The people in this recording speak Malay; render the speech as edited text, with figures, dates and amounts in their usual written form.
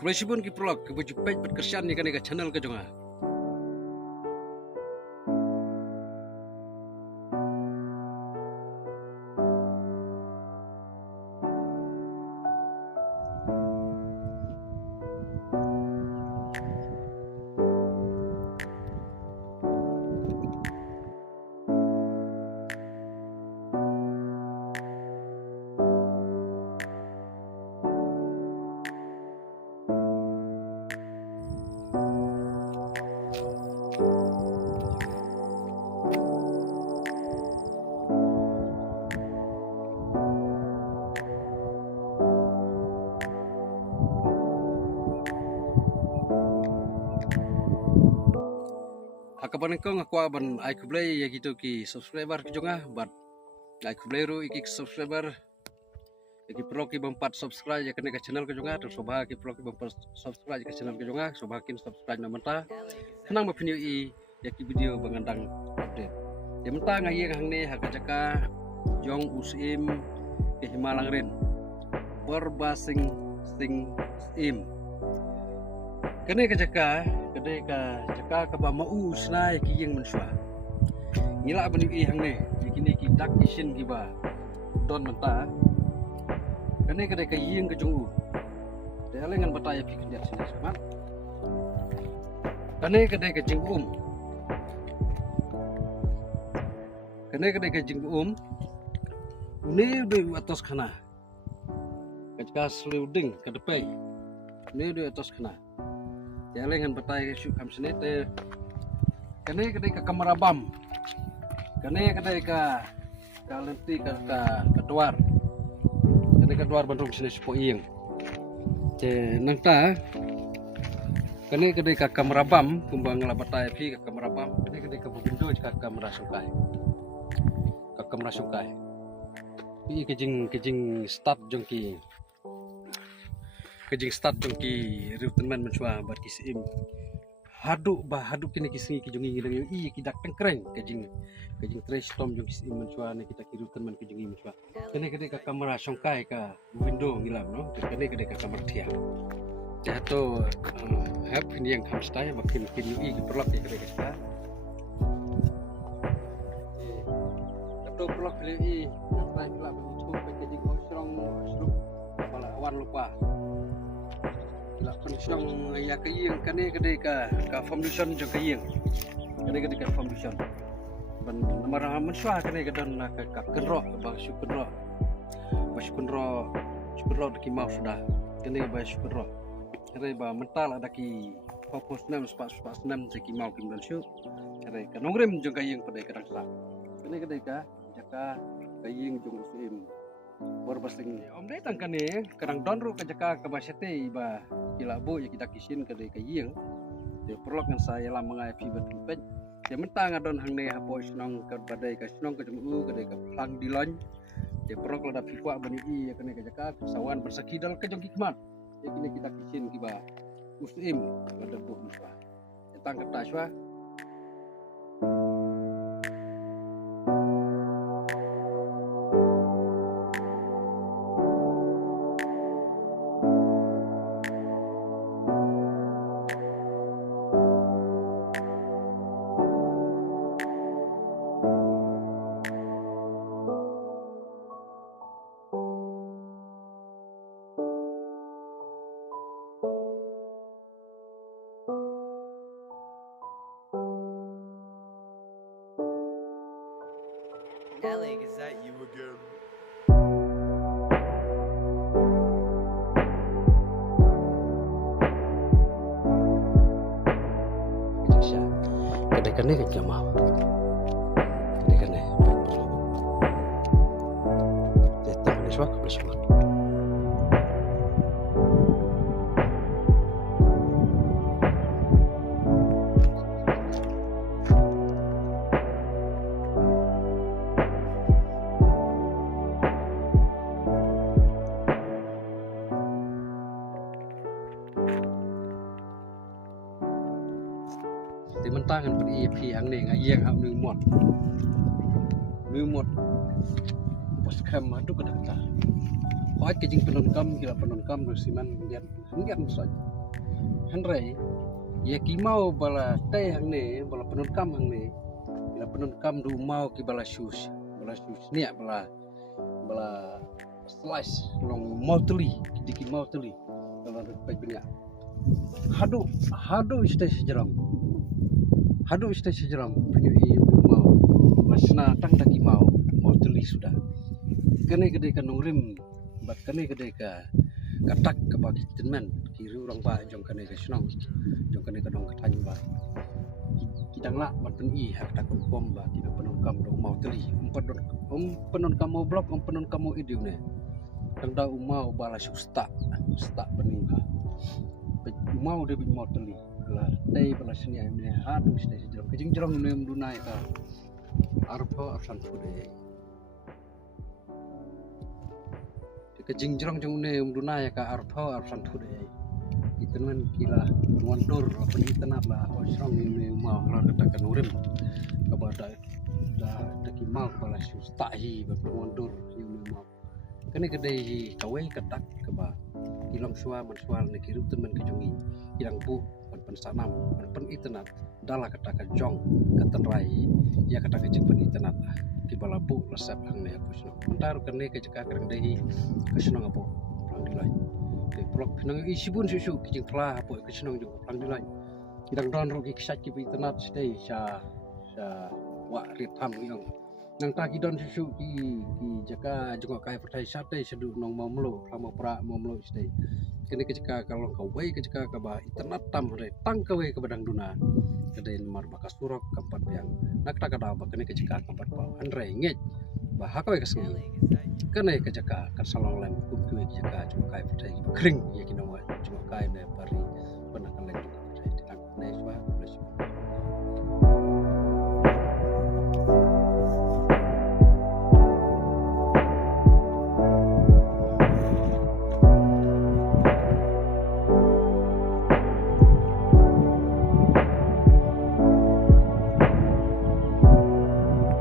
Kulesibun ki prolog ke baju page berkersian ni kan channel ke jonga. Hakapan ko nga kwa ban ay kublay ya gitu ki subscriber ke jonga bat ay kublay ru iki subscriber iki pro ki bampat subscribe ya kene ke channel ke jonga terus sobha ki pro ki bampat subscribe ke channel ke jonga sobha kin subscribe na menta kenang ba video i ya ki video bangandang update ya menta ngai hang ne hakajaka jong usim ke himalang rin berbasing sing im kene ke jaka kedai ka ba maus na ki yang mensua ngila bani i hang ne kini ki dak isin ki ba don menta kene kedai ka yang ke jong u de alengan bataya pi kendia sini sama kene kedai ka jing kene kedai ka jing une de atas khana ka sluding ka depai ne de atas khana ya lengan batai syuk kam sini te kene kedai ka kamarabam kene kedai ka lenti ka duar kene ka duar bandung sini sepo ieng te nangta kene kedai ka kamarabam kumbang la batai pi ka kamarabam kene kedai ka bubindo ka kamarasukai pi kejing start jongki rutenman mensua bar kisim haduk kini kisingi ki jongi ngilang i ki dak tengkreng kejing trash tom jong kisim mensua ne kita ki rutenman ki jongi mensua kene ka kamera songkai ka window ngilam no kene ka kamera dia jatuh hab ini yang hamstai makin kini i ki perlak kene ka atau perlak i sampai kelak begitu kejing osrong asruk kepala awan lupa la pensiong ya kayeng kane kedai ka foundation jo kayeng kane ka foundation ban namara mensua kane ka don ka kenro ba syukunro ki mau sudah kane ba syukunro kane ba mental ada ki fokus nam spas nam ki mau ki mensyu kane ka nongrem jo kayeng pedai ka rangsa kane ka jaka kayeng jo muslim berbasing om dai tangkane kadang donru ka jaka ka basete ba kilabu ya kita kisin kedai kayeng de perlok ngan saya la mengai pi betupet de mentang adon hang ne hapo snong ka badai ka snong ka jemu kedai ka plang dilon de perlok la da pikwa bani i ya kene ka jaka sawan bersakidal ka jong hikmat ya kini kita kisin ki ba muslim ada bu muswa tang ka taswa Alec, is that you again? kedai ka jama kedai tetap ni swak bersama mentangan pada EP hang ne ngayeng hang nu mot bos kam adu ka koi ke jing penon kam kila penon kam do siman ngian soj hanre ya ki mau bala teh hang ne bala penon kam hang ne kila penon kam du mau ki bala shoes ni bala slice long mau teli diki mau teli bala pai benya hadu istai sejarang penyu i mau masna tang daki mau teli sudah kene gede ka nongrim bat kene gede ka katak ka bagi tenmen ki urang ba jong kene ka snong jong kene ka dong ka tany ba kidang la bat pen i hak ta kon pom ba kidang penon kam do mau teli penon kam mau blok penon kam mau idiu ne tang da umau bala susta bening ba umau de mau teli la tei bala seni ai ne hadu stai jong kejing jong ne mdunai ka arpo asan fude kejing jong ne mdunai ka arpo asan fude itenman kila wandur apani tanat la osrong ne mau la kata kanurim ka bada da ki mau bala susta hi ba wandur ne mau kene gede hi kawai katak ka ba ilang suwa mansual ne kiru temen kejongi ilang bu pen sanam pen itenat dala kata ka jong katenrai ya kata ka jeng pen itenat ki bala bu resep hang ne aku sno mentar kene ke jeka kereng dehi kesno ngapo plang dilai de blok nang isibun susu ki jeng pla apo kesno jo plang dilai idang don ro ki kisat ki itenat stay sa wa ritam yang nang ta ki don susu ki jeka jengok kai pertai sate sedu nong mamlo sama pra mamlo stay kene keceka kalau kau wei keceka ka ba internet tam re tang ka wei ke badang duna kedai nomor bakas surok keempat yang nak tak ada ba kene keceka keempat ba andre nget ba hakawe kesini kene keceka kan salong lem kum kue keceka cuma kai pertai kering ya kino